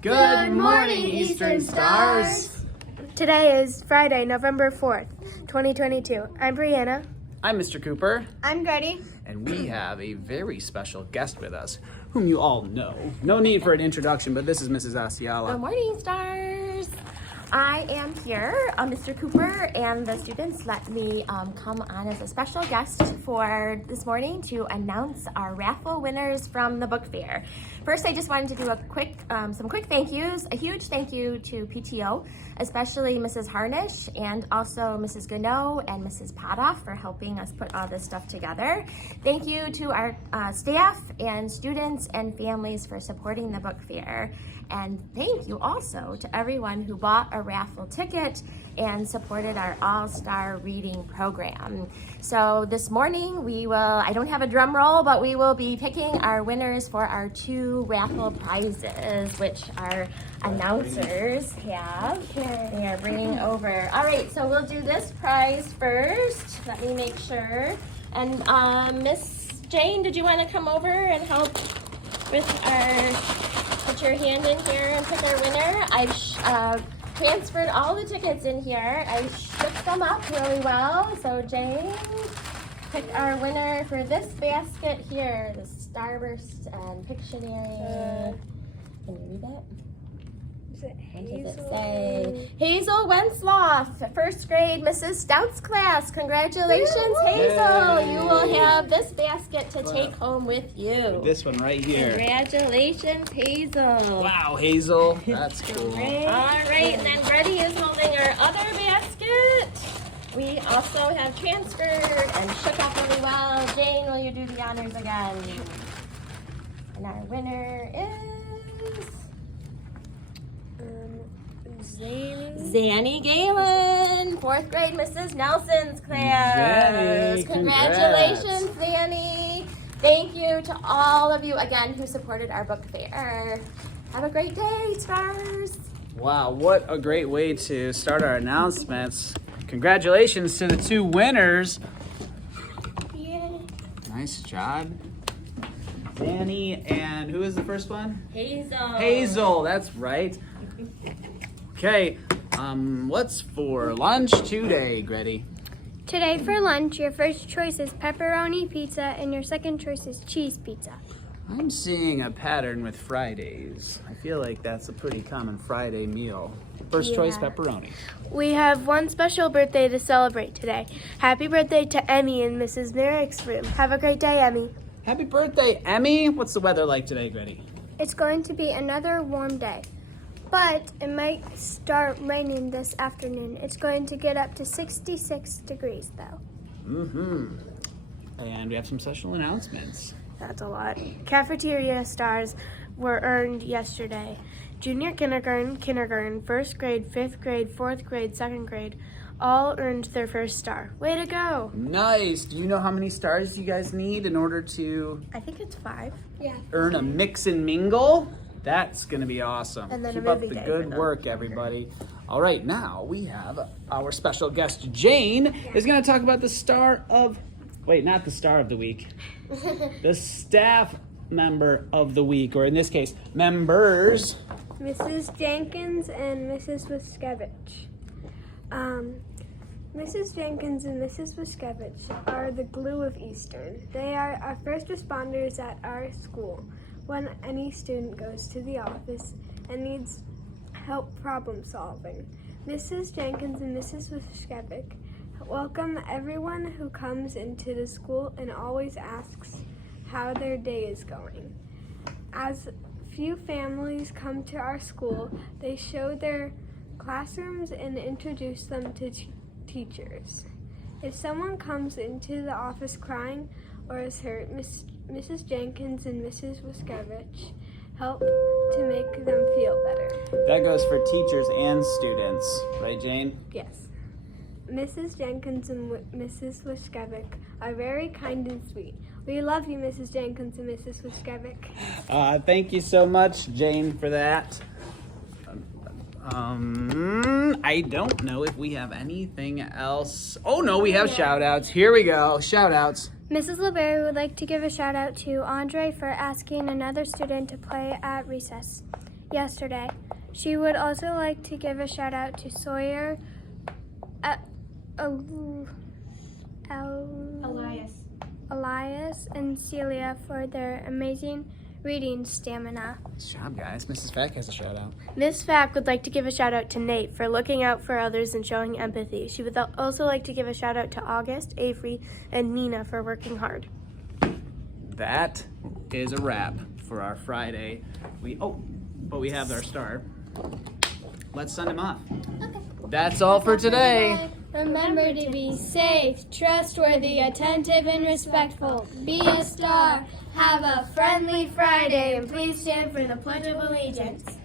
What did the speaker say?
Good morning, Eastern Stars. Today is Friday, November 4th, 2022. I'm Brianna. I'm Mr. Cooper, I'm Grady. and we have a very special guest with us, whom you all know. No need for an introduction, but this is Mrs. Asiala. Good morning, stars. I am here, Mr. Cooper, and the students let me come on as a special guest for this morning to announce our raffle winners from the book fair. First, I just wanted to do some quick thank yous. A huge thank you to PTO, especially Mrs. Harnish and also Mrs. Gano and Mrs. Potoff for helping us put all this stuff together. Thank you to our staff and students and families for supporting the book fair. And thank you also to everyone who bought a raffle ticket and supported our all-star reading program. So this morning I don't have a drum roll, but we will be picking our winners for our 2 raffle prizes, which our announcers have. They are bringing over. All right, so we'll do this prize first. Let me make sure. And Miss Jane, did you want to come over and help with put your hand in here and pick our winner? I've transferred all the tickets in here. I shook them up really well. So Jane, pick our winner for this basket here, the Starburst and Pictionary. Can you read that? What does it say? Hazel Wensloff, first grade Mrs. Stout's class. Congratulations, Hazel. Yay. You will have this basket to take home with you. This one right here. Congratulations, Hazel. Wow, Hazel. That's cool. All right, and then Grady is holding our other basket. We also have transferred and shook up really well. Jane, will you do the honors again? And our winner is Zanny Galen, 4th grade Mrs. Nelson's class. Zanny, Congratulations, Zanny. Thank you to all of you again who supported our book fair. Have a great day, stars. Wow, what a great way to start our announcements. Congratulations to the 2 winners. Yeah. Nice job. Danny and who is the first one? Hazel. Hazel, that's right. Okay, what's for lunch today, Grady? Today for lunch, your first choice is pepperoni pizza and your second choice is cheese pizza. I'm seeing a pattern with Fridays. I feel like that's a pretty common Friday meal. First choice, pepperoni. We have one special birthday to celebrate today. Happy birthday to Emmy in Mrs. Merrick's room. Have a great day, Emmy. Happy birthday, Emmy. What's the weather like today, Grady? It's going to be another warm day, but it might start raining this afternoon. It's going to get up to 66 degrees, though. And we have some special announcements. That's a lot. Cafeteria stars were earned yesterday. Junior kindergarten, first grade, 5th grade, 4th grade, 2nd grade, all earned their first star. Way to go! Nice. Do you know how many stars you guys need in order to I think it's 5. Yeah. earn a mix and mingle? That's going to be awesome. And then Keep a up movie the day good for them. work, everybody. All right, now we have our special guest, Jane, is going to talk about the star of... Wait, not the star of the week. The staff member of the week, or in this case, members. Mrs. Jenkins and Mrs. Wiskevich. Mrs. Jenkins and Mrs. Wiskevich are the glue of Eastern. They are our first responders at our school when any student goes to the office and needs help problem solving. Mrs. Jenkins and Mrs. Wiskevich welcome everyone who comes into the school and always asks how their day is going. As few families come to our school, they show their classrooms and introduce them to teachers. If someone comes into the office crying or is hurt, Mrs. Jenkins and Mrs. Wiskevich help to make them feel better. That goes for teachers and students, right, Jane? Yes. Mrs. Jenkins and Mrs. Wiskevich are very kind and sweet. We love you, Mrs. Jenkins and Mrs. Wiskevich. Thank you so much, Jane, for that. I don't know if we have anything else. Oh, no, we have shout-outs. Here we go. Shout-outs. Mrs. LeBerry would like to give a shout out to Andre for asking another student to play at recess. yesterday. She would also like to give a shout out to Sawyer, Elias, and Celia for their amazing reading stamina. Nice job, guys. Mrs. Fack has a shout out. Miss Fack would like to give a shout out to Nate for looking out for others and showing empathy. She would also like to give a shout out to August, Avery, and Nina for working hard. That is a wrap for our Friday. But we have our star. Let's send him off. Okay. That's all for today. Remember to be safe, trustworthy, attentive, and respectful. Be a star. Have a friendly Friday, and please stand for the Pledge of Allegiance.